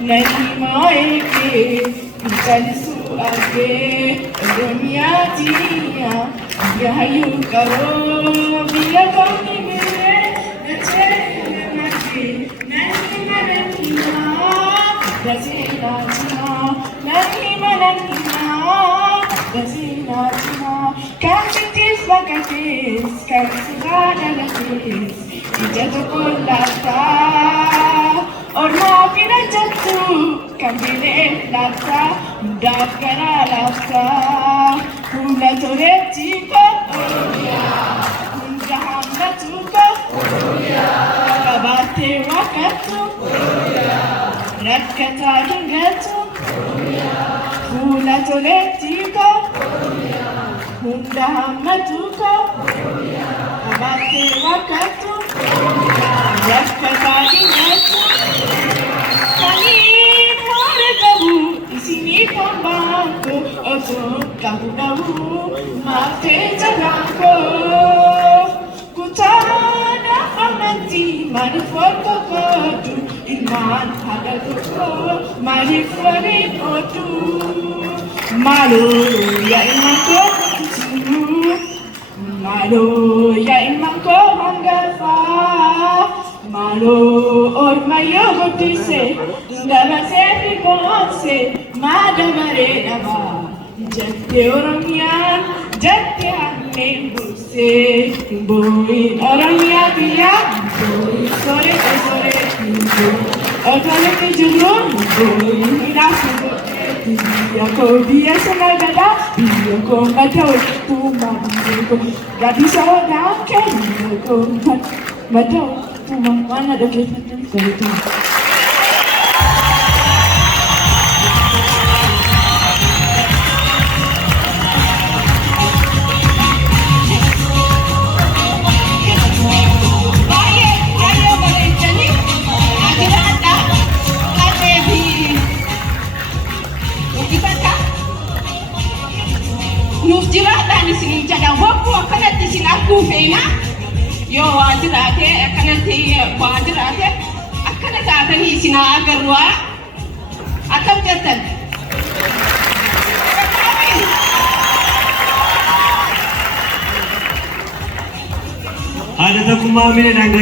Nahima eke Jalisu ake Dunia tiya Yahayu karo Biya kami mere Nache nake Nahima Dasina Nahima Dasina Kakitis bakatis Kakisugada lakis Ijatu kulata Orma pina jattu Kambile lafta Dakara lafta Hula tore chiko Oroya Hunda hamla chuko Oroya Kabate wakatu Oroya Rakkata hingatu Oroya Hula tore chiko Oroya Hunda hamla chuko Oroya Kabate wakatu Oroya Rakkata hingatu Mate jalanko Kutana amanti Manifoto kotu Iman hagatuko Manifori kotu Malo ya imanko Malo ya imanko hangafa Malo ormayo hotise Ndala sefi bonse Madamare nama Jatte orangyan, jatte hanne buse, boy orangyan biya, boy sore sore, otale te julun, boy nasu, biya ko biya sanagada, biya ko matau tuma ko, gadi sawa ke biya ko matau tuma mana dah kita tu. Nuuf jiraadhaan isin jedha bokkuu akkanatti isin arguu feena yoo waa jiraate akkanatti waa jiraate akkana taatanii isin agarru akkam jettan. Ada takkummaa miidhaan